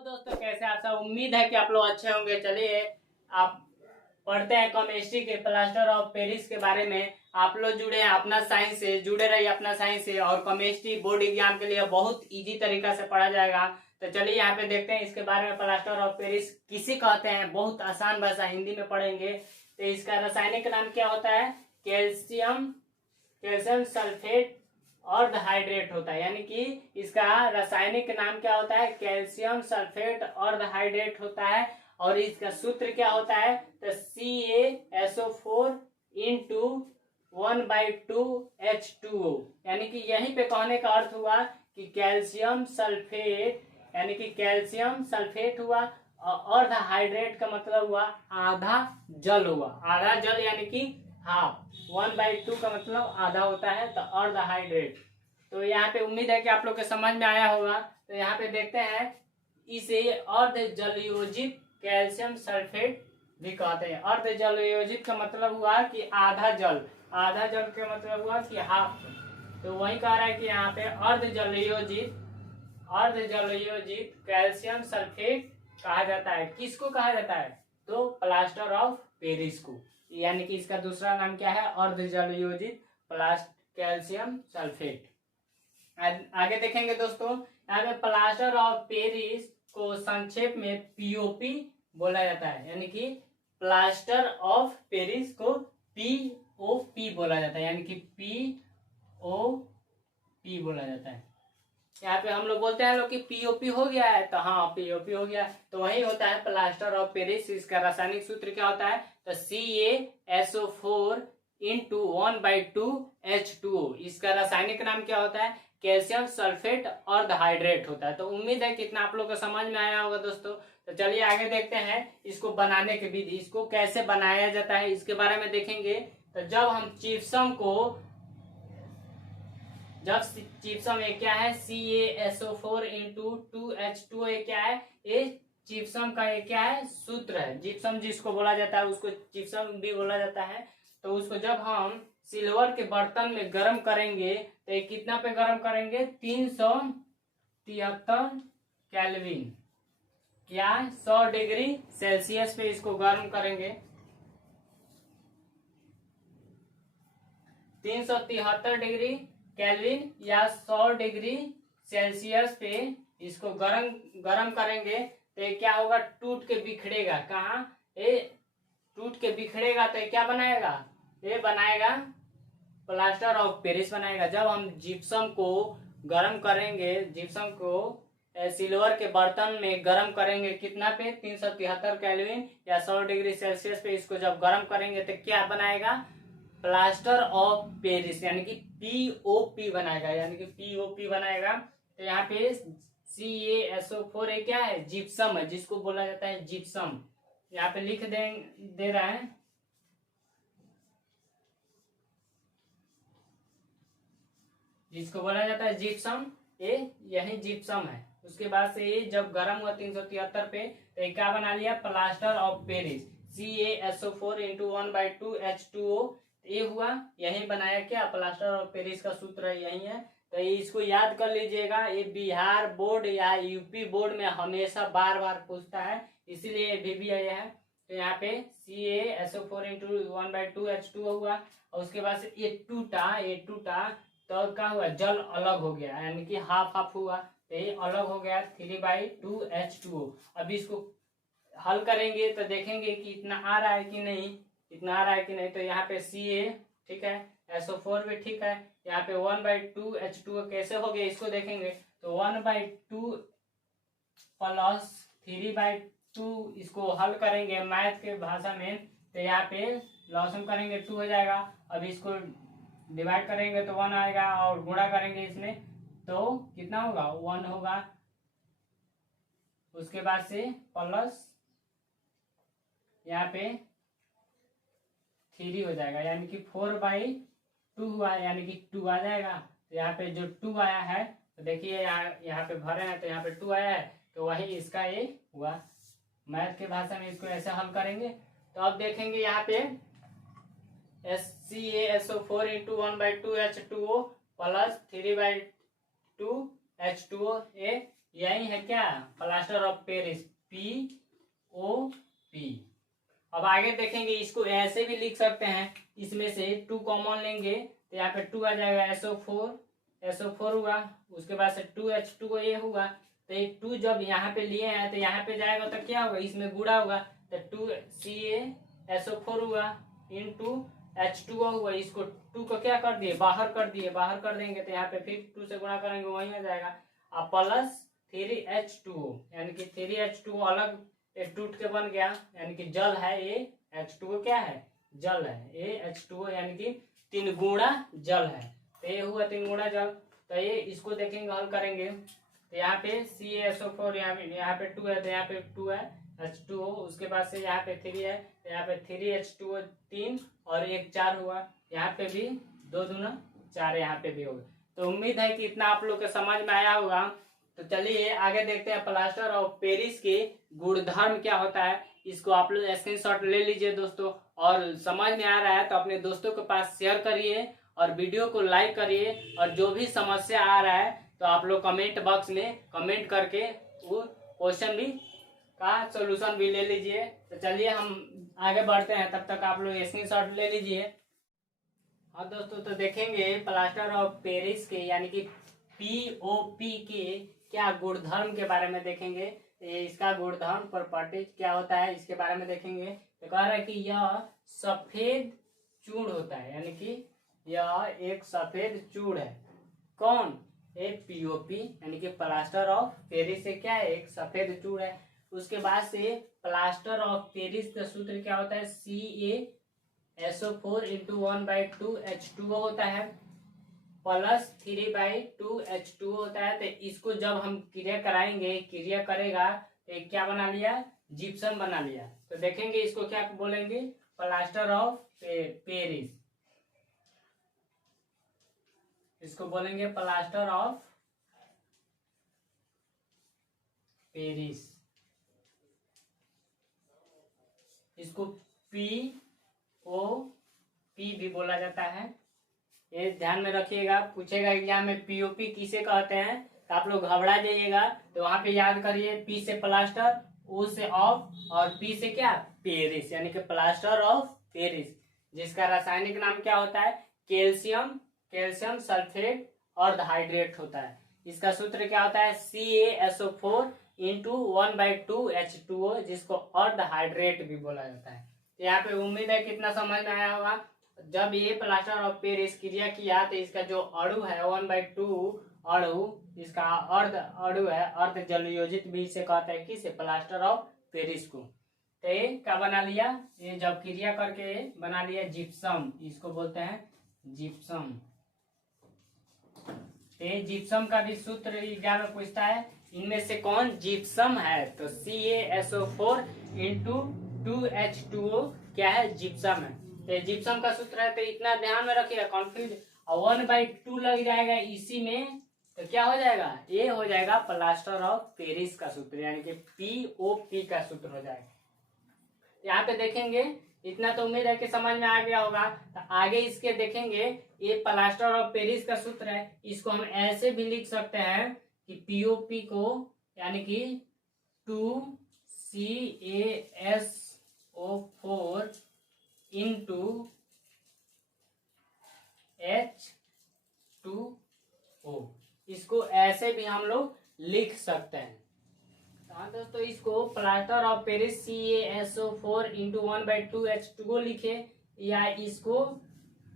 दोस्तों, कैसे आप सब। उम्मीद है कि आप लोग अच्छे होंगे। चलिए आप पढ़ते हैं केमिस्ट्री के प्लास्टर ऑफ पेरिस के बारे में। आप लोग जुड़े हैं अपना साइंस से, जुड़े रहिए अपना साइंस से। और केमिस्ट्री बोर्ड एग्जाम के लिए बहुत इजी तरीका से पढ़ा जाएगा। तो चलिए यहाँ पे देखते हैं इसके बारे में। प्लास्टर ऑफ पेरिस किसे कहते हैं, बहुत आसान भाषा हिंदी में पढ़ेंगे। तो इसका रासायनिक नाम क्या होता है? कैल्शियम सल्फेट और हाइड्रेट होता है। यानी कि इसका रासायनिक नाम क्या होता है? कैल्शियम सल्फेट और हाइड्रेट होता है। और इसका सूत्र क्या होता है? तो CaSO4 इंटू 1/2H2O। यानी कि यहीं पे कहने का अर्थ हुआ कि कैल्शियम सल्फेट, यानी कि कैल्शियम सल्फेट हुआ और हाइड्रेट का मतलब हुआ आधा जल हुआ। आधा जल यानी कि हाफ। 1/2 का मतलब आधा होता है, तो अर्ध हाइड्रेट। तो यहाँ पे उम्मीद है कि आप लोग के समझ में आया होगा। तो यहाँ पे देखते हैं, इसे अर्ध जलयोजित कैल्शियम सल्फेट भी कहते हैं। अर्ध जलयोजित का मतलब हुआ कि आधा जल। आधा जल का मतलब हुआ कि हाफ। तो वही कह रहा है कि यहाँ पे अर्ध जलयोजित कैल्शियम सल्फेट कहा जाता है। किसको कहा जाता है? तो प्लास्टर ऑफ पेरिस को। यानी कि इसका दूसरा नाम क्या है? अर्ध जलयोजित कैल्शियम सल्फेट। आगे देखेंगे दोस्तों। यहाँ पे प्लास्टर ऑफ पेरिस को संक्षेप में POP बोला जाता है। यानी कि प्लास्टर ऑफ पेरिस को POP बोला जाता है। यानी कि POP बोला जाता है। यहाँ पे हम लोग बोलते हैं लोग कि POP हो गया है, तो हाँ POP हो गया। तो वही होता है प्लास्टर ऑफ पेरिस। इसका रासायनिक सूत्र क्या होता है? तो CaSO4 इंटू 1/2H2O। इसका रासायनिक नाम क्या होता है? कैल्शियम सल्फेट और हाइड्रेट होता है। तो उम्मीद है कितना आप लोग को समझ में आया होगा दोस्तों। तो चलिए आगे देखते हैं इसको बनाने की विधि। इसको कैसे बनाया जाता है इसके बारे में देखेंगे। तो जब चिप्सम ये क्या है? CaSO4 इंटू 2H2O ये क्या है? ये चिप्सम का ये क्या है? सूत्र है। जिप्सम जिसको बोला जाता है उसको चिप्सम भी बोला जाता है। तो उसको जब हम सिल्वर के बर्तन में गर्म करेंगे, तो ये कितना पे गर्म करेंगे? 373 केल्विन, क्या 100 डिग्री सेल्सियस पे इसको गर्म करेंगे। 373 डिग्री केल्विन या 100 डिग्री सेल्सियस पे इसको गरम करेंगे। तो ये क्या होगा? टूट के बिखरेगा। कहाँ? ये टूट के बिखरेगा। तो ये क्या बनाएगा? ये बनाएगा प्लास्टर ऑफ पेरिस बनाएगा। जब हम जिप्सम को गरम करेंगे, जिप्सम को सिल्वर के बर्तन में गरम करेंगे, कितना पे? 373 केल्विन या 100 डिग्री सेल्सियस पे इसको जब गरम करेंगे, तो क्या बनाएगा? प्लास्टर ऑफ पेरिस, यानी कि POP बनाएगा। यानी कि POP बनाएगा। तो यहाँ पे CaSO4 क्या है? जिप्सम है, जिसको बोला जाता है जिप्सम। यहाँ पे लिख दे रहा है, जिसको बोला जाता है जिप्सम। ये यही जिप्सम है। उसके बाद से ये जब गर्म हुआ 373 पे, तो ये क्या बना लिया? Plaster of Paris. CaSO4 into 1/2H2O ये हुआ। यही बनाया क्या? प्लास्टर ऑफ पेरिस का सूत्र यही है। तो इसको याद कर लीजिएगा। ये बिहार बोर्ड या यूपी बोर्ड में हमेशा बार बार पूछता है, इसीलिए भी आया है। तो यहाँ पे CaSO4 इंटू 1/2H2O हुआ। और उसके बाद से ये टूटा तो क्या हुआ? जल अलग हो गया, यानी कि हाफ हाफ हुआ। तो ये अलग हो गया 3/2H2O। अब इसको हल करेंगे तो देखेंगे कि इतना आ रहा है कि नहीं, इतना आ रहा है कि नहीं। तो यहाँ पे Ca ठीक है, SO4 भी ठीक है। यहाँ पे 1/2H2O कैसे हो गया इसको देखेंगे। तो 1/2 प्लस 3/2 इसको हल करेंगे मैथ के भाषा में। तो यहाँ पे लॉसम करेंगे 2 हो जाएगा। अब इसको डिवाइड करेंगे तो 1 आएगा, और गुणा करेंगे इसमें तो कितना होगा? 1 होगा। उसके बाद से प्लस यहाँ पे 3 हो जाएगा, यानी कि 4/2 हुआ, यानी कि 2 आ जाएगा। तो यहाँ पे जो 2 आया है, तो देखिए यहाँ पे भरे हैं, तो यहाँ पे 2 आया है। तो वही इसका ये हुआ। मैथ के भाषा में इसको ऐसे हल करेंगे। तो अब देखेंगे यहाँ पे CaSO4 into 1/2H2O plus 3/2H2O ये यही है क्या, प्लास्टर ऑफ पेरिस, POP। अब आगे देखेंगे, इसको ऐसे भी लिख सकते हैं, इसमें से 2 कॉमन लेंगे तो यहाँ पे 2 आ जाएगा, SO4 हुआ, उसके बाद से 2H2O हुआ। तो ये 2 जब यहाँ पे लिए हैं तो यहाँ पे जाएगा तो क्या होगा, इसमें गुणा होगा, तो 2CaSO4 हुआ इंटू H2O हुआ। इसको 2 को क्या कर दिए, बाहर कर दिए, बाहर कर देंगे तो यहाँ पे फिर 2 से गुणा करेंगे, वहीं आ जाएगा। अब प्लस 3H2O, यानी कि 3H2O अलग टूट के बन गया, यानी कि जल है, ये H2O क्या है, जल है, ये H2O यानी कि 3 गुणा जल है। तो ये हुआ 3 गुणा जल। तो ये इसको देखेंगे, हल करेंगे तो यहाँ पे CaSO4, यहाँ पे 2 है तो यहाँ पे 2 है H2O, उसके बाद से यहाँ पे 3 है तो यहाँ पे 3H2O 3 और 1 4 हुआ, यहाँ पे भी 2 दूना 4, यहाँ पे भी होगा। तो उम्मीद है कि इतना आप लोग के समझ में आया होगा। तो चलिए आगे देखते हैं, प्लास्टर ऑफ पेरिस के गुणधर्म क्या होता है। इसको आप लोग स्क्रीनशॉट ले लीजिए दोस्तों, और समझ में आ रहा है तो अपने दोस्तों के पास शेयर करिए और वीडियो को लाइक करिए। और जो भी समस्या आ रहा है तो आप लोग कमेंट बॉक्स में कमेंट करके वो क्वेश्चन भी का सोल्यूशन भी ले लीजिए। तो चलिए हम आगे बढ़ते हैं, तब तक आप लोग स्क्रीनशॉट ले लीजिए। हाँ दोस्तों, तो देखेंगे प्लास्टर ऑफ पेरिस के यानी कि POP के क्या गुणधर्म के बारे में देखेंगे। इसका गुणधर्म प्रॉपर्टीज क्या होता है इसके बारे में देखेंगे। तो कह रहा है कि यह सफेद चूर्ण होता है, यानी कि यह एक सफेद चूर्ण है। कौन, ये POP यानी कि प्लास्टर ऑफ पेरिस से क्या है, एक सफेद चूर्ण है। उसके बाद से प्लास्टर ऑफ पेरिस का सूत्र क्या होता है, CaSO4 इंटू 1/2 H2O होता है, प्लस 3/2 H2O होता है। तो इसको जब हम क्रिया कराएंगे, क्रिया करेगा तो क्या बना लिया, जिप्सम बना लिया। तो देखेंगे इसको क्या बोलेंगे, प्लास्टर ऑफ पेरिस, इसको बोलेंगे प्लास्टर ऑफ पेरिस। इसको POP भी बोला जाता है, ये ध्यान में रखिएगा। पूछेगा एग्जाम में POP किसे कहते हैं, तो आप लोग घबरा जाइएगा, तो वहां पे याद करिए, P से प्लास्टर, O से ऑफ और P से क्या, पेरिस, यानी कि प्लास्टर ऑफ पेरिस, जिसका रासायनिक नाम क्या होता है, कैल्शियम सल्फेट और हाइड्रेट होता है। इसका सूत्र क्या होता है, CaSO4 इंटू 1/2 H2O, जिसको अर्ध हाइड्रेट भी बोला जाता है। तो यहाँ पे उम्मीद है कितना समझ में आया होगा। जब ये प्लास्टर ऑफ पेरिस क्रिया किया तो इसका जो अणु है 1/2 अणु, इसका अर्ध अणु है, अर्ध जलयोजित भी इसे कहते हैं, किसे, प्लास्टर ऑफ पेरिस को। तो ये क्या बना लिया, ये जब क्रिया करके बना लिया जिप्सम, इसको बोलते हैं जिप्सम। ये जिप्सम का भी सूत्र एग्जाम में पूछता है, इनमें से कौन जिप्सम है, तो CaSO4 इंटू 2H2O क्या है, जिप्सम है। तो जिप्सम का सूत्र है, तो इतना ध्यान में रखिएगा, कॉन्फ्यूज 1/2 लग जाएगा इसी में, तो क्या हो जाएगा, ये हो जाएगा प्लास्टर ऑफ पेरिस का सूत्र, यानी कि POP का सूत्र हो जाएगा। यहाँ पे देखेंगे, इतना तो उम्मीद है कि समझ में आ गया होगा। तो आगे इसके देखेंगे, ये प्लास्टर ऑफ पेरिस का सूत्र है, इसको हम ऐसे भी लिख सकते हैं कि POP को यानी कि 2CaSO4 इंटू H2O, इसको ऐसे भी हम लोग लिख सकते हैं। हाँ दोस्तों, इसको plaster of Paris CaSO4 into 1/2 H2O लिखे, या इसको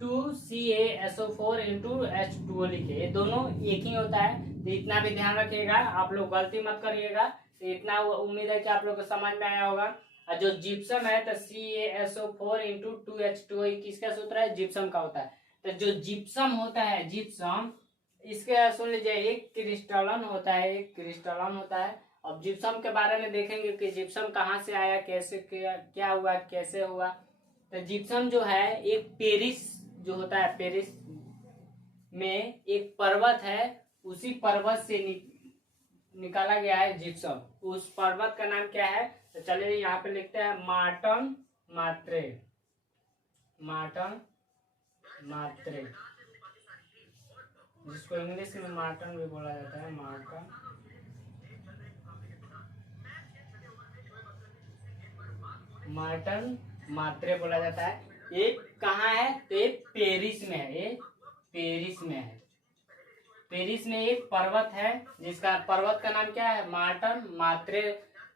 2CaSO4 इंटू H2O लिखे, ये दोनों एक ही होता है। तो इतना भी ध्यान रखिएगा, आप लोग गलती मत करिएगा। तो इतना उम्मीद है कि आप लोग को समझ में आया होगा। और जो जिप्सम है तो CaSO4 इंटू 2H2O किसका सूत्र है, जिप्सम का होता है। तो जो जिप्सम होता है, जिप्सम, इसके सुन लीजिए, एक क्रिस्टलन होता है, एक क्रिस्टलन होता है। अब जिप्सम के बारे में देखेंगे कि जिप्सम कहाँ से आया, कैसे क्या हुआ, कैसे हुआ। तो जिप्सम जो है, एक पेरिस जो होता है, पेरिस में एक पर्वत है, उसी पर्वत से निकाला गया है जिप्सम। उस पर्वत का नाम क्या है, तो चलिए यहाँ पे लिखते हैं मार्टन मात्रे, मार्टन मात्रे, जिसको इंग्लिश में मार्टन भी बोला जाता है, मार्टन मार्टन मात्रे बोला जाता है। ये कहाँ है? तो ये पेरिस में है। ये पेरिस में है। पेरिस में एक पर्वत है जिसका पर्वत का नाम क्या है? मार्टन मात्रे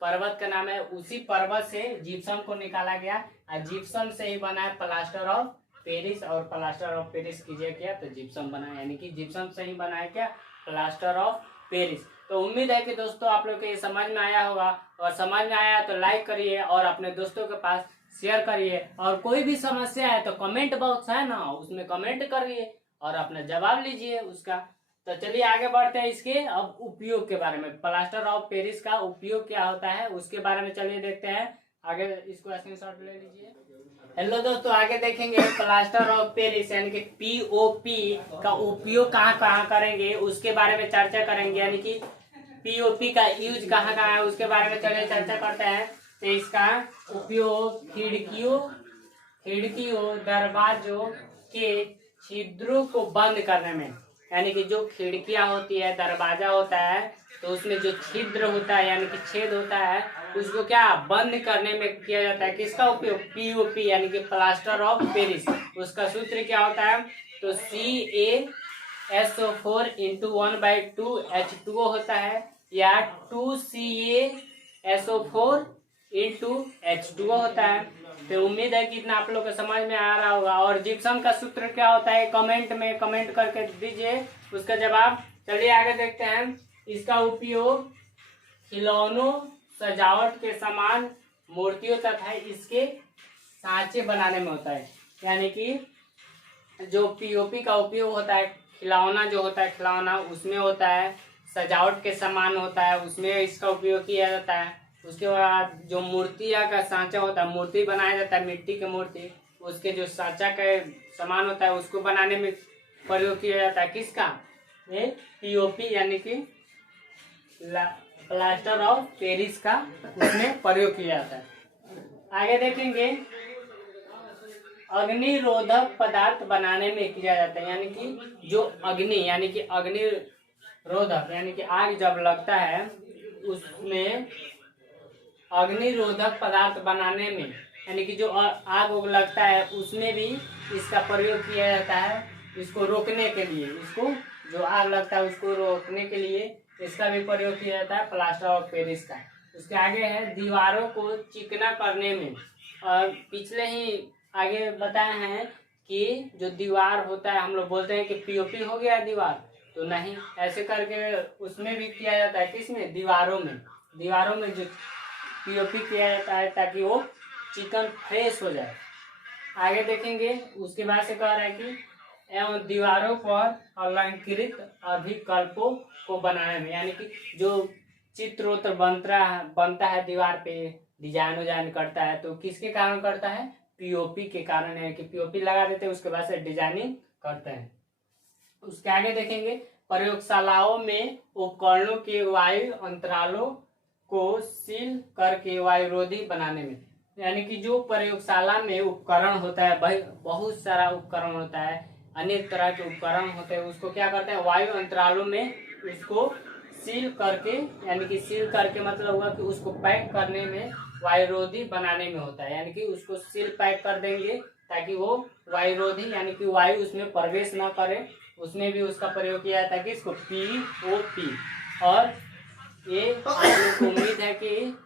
पर्वत का नाम है। उसी पर्वत से जिप्सम को निकाला गया और जिप्सम से ही बना है प्लास्टर ऑफ पेरिस। और प्लास्टर ऑफ पेरिस कीजिए क्या? तो जिप्सम बना, यानी कि जिप्सम से ही बना है क्या? Plaster of Paris. तो उम्मीद है कि दोस्तों आप लोग को ये समझ में आया होगा, और समझ में आया तो लाइक करिए और अपने दोस्तों के पास शेयर करिए। और कोई भी समस्या है तो कमेंट बॉक्स है ना, उसमें कमेंट करिए और अपना जवाब लीजिए उसका। तो चलिए आगे बढ़ते हैं इसके अब उपयोग के बारे में। प्लास्टर ऑफ पेरिस का उपयोग क्या होता है उसके बारे में चलिए देखते हैं। आगे इसको स्क्रीनशॉट ले लीजिए। हेलो दोस्तों, आगे देखेंगे प्लास्टर ऑफ पेरिस यानी कि पीओपी का उपयोग कहाँ कहाँ करेंगे उसके बारे में चर्चा करेंगे। यानी कि पीओपी का यूज कहाँ कहाँ है उसके बारे में चलिए चर्चा करते हैं। तो इसका उपयोग खिड़कियों दरवाजों के छिद्रों को बंद करने में, यानी कि जो खिड़कियां होती है, दरवाजा होता है, तो उसमें जो छिद्र होता है यानी कि छेद होता है, उसको क्या बंद करने में किया जाता है। किसका उपयोग? पीओपी यानी कि प्लास्टर ऑफ पेरिस। उसका सूत्र क्या होता है? तो CaSO4 × 1/2H2O होता है, या 2CaSO4 × H2O होता है। तो उम्मीद है कि इतना आप लोग को समझ में आ रहा होगा। और जिप्सम का सूत्र क्या होता है कमेंट में कमेंट करके दीजिए उसका जवाब। चलिए आगे देखते हैं। इसका उपयोग खिलौनों, सजावट के सामान, मूर्तियों तथा इसके सांचे बनाने में होता है। यानी कि जो पीओपी का उपयोग होता है, खिलौना जो होता है, खिलौना उसमें होता है, सजावट के सामान होता है उसमें इसका उपयोग किया जाता है। उसके बाद जो मूर्तियाँ का सांचा होता है, मूर्ति बनाया जाता है, मिट्टी की मूर्ति, उसके जो सांचा का सामान होता है उसको बनाने में प्रयोग किया जाता है। किसका? ये पीओपी यानी कि प्लास्टर ऑफ पेरिस का उसमें प्रयोग किया जाता है। आगे देखेंगे अग्निरोधक पदार्थ बनाने में किया जाता है। यानी कि जो अग्नि यानी कि अग्निरोधक यानी कि आग जब लगता है उसमें अग्निरोधक पदार्थ बनाने में, यानी कि जो आग उग लगता है उसमें भी इसका प्रयोग किया जाता है। इसको रोकने के लिए, इसको जो आग लगता है उसको रोकने के लिए इसका भी प्रयोग किया जाता है प्लास्टर ऑफ पेरिस का। उसके आगे है दीवारों को चिकना करने में। और पिछले ही आगे बताए हैं कि जो दीवार होता है हम लोग बोलते हैं कि पीओपी हो गया दीवार, तो नहीं, ऐसे करके उसमें भी किया जाता है। किसमें? दीवारों में जो पीओपी किया जाता है ताकि वो चिकन फ्रेश हो जाए। आगे देखेंगे उसके बाद से कह रहा है कि एवं दीवारों पर अलंकृत अभिकल्पों को बनाने में, यानी कि जो चित्रोत्र बनता है दीवार पे, डिजाइन करता है, तो किसके कारण करता है? पीओपी के कारण है कि पीओपी लगा देते हैं उसके बाद से डिजाइनिंग करते हैं। उसके आगे देखेंगे प्रयोगशालाओं में उपकरणों के वायु अंतरालों को सील करके वायुरोधी बनाने में, यानी कि जो प्रयोगशाला में उपकरण होता है, बहुत सारा उपकरण होता है, अनेक तरह के उपकरण होते हैं, उसको क्या करते हैं? वायु अंतरालों में उसको सील करके, यानी कि सील करके मतलब हुआ कि उसको पैक करने में, वायुरोधी बनाने में होता है। यानी कि उसको सील पैक कर देंगे ताकि वो वायुरोधी यानी कि वायु उसमें प्रवेश न करे, उसमें भी उसका प्रयोग किया जाता है। कि इसको पीओपी। और ये आप लोग को उम्मीद है कि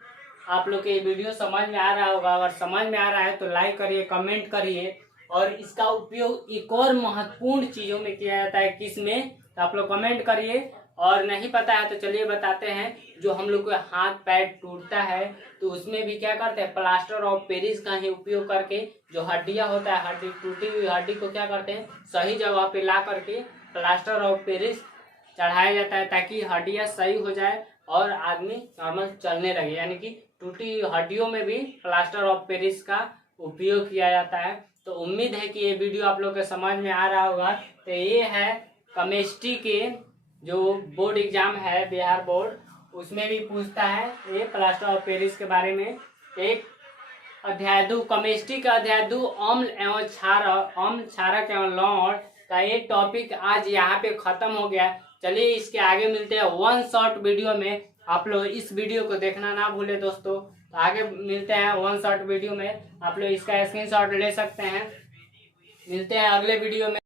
आप लोग के ये वीडियो समझ में आ रहा होगा। अगर समझ में आ रहा है तो लाइक करिए, कमेंट करिए। और इसका उपयोग एक और महत्वपूर्ण चीजों में किया जाता है। किसमें? तो आप लोग कमेंट करिए। और नहीं पता है तो चलिए बताते हैं। जो हम लोग को हाथ पैर टूटता है तो उसमें भी क्या करते हैं? प्लास्टर ऑफ पेरिस का ही उपयोग करके जो हड्डियां होता है, हड्डी टूटी हुई हड्डी को क्या करते हैं? सही जगह पे ला करके प्लास्टर ऑफ पेरिस चढ़ाया जाता है ताकि हड्डियां सही हो जाए और आदमी नॉर्मल चलने लगे। यानी कि टूटी हड्डियों में भी प्लास्टर ऑफ पेरिस का उपयोग किया जाता है। तो उम्मीद है कि ये वीडियो आप लोग के समझ में आ रहा होगा। तो ये है केमिस्ट्री के जो बोर्ड एग्जाम है, बिहार बोर्ड, उसमें भी पूछता है ये प्लास्टर ऑफ पेरिस के बारे में। एक अध्याय 2 केमिस्ट्री का अध्याय 2 अम्ल एवं क्षारक एवं लवण का ये टॉपिक आज यहाँ पे खत्म हो गया। चलिए इसके आगे मिलते हैं वन शॉर्ट वीडियो में। आप लोग इस वीडियो को देखना ना भूले दोस्तों। आगे मिलते हैं वन शॉट वीडियो में, आप लोग इसका स्क्रीनशॉट ले सकते हैं। मिलते हैं अगले वीडियो में।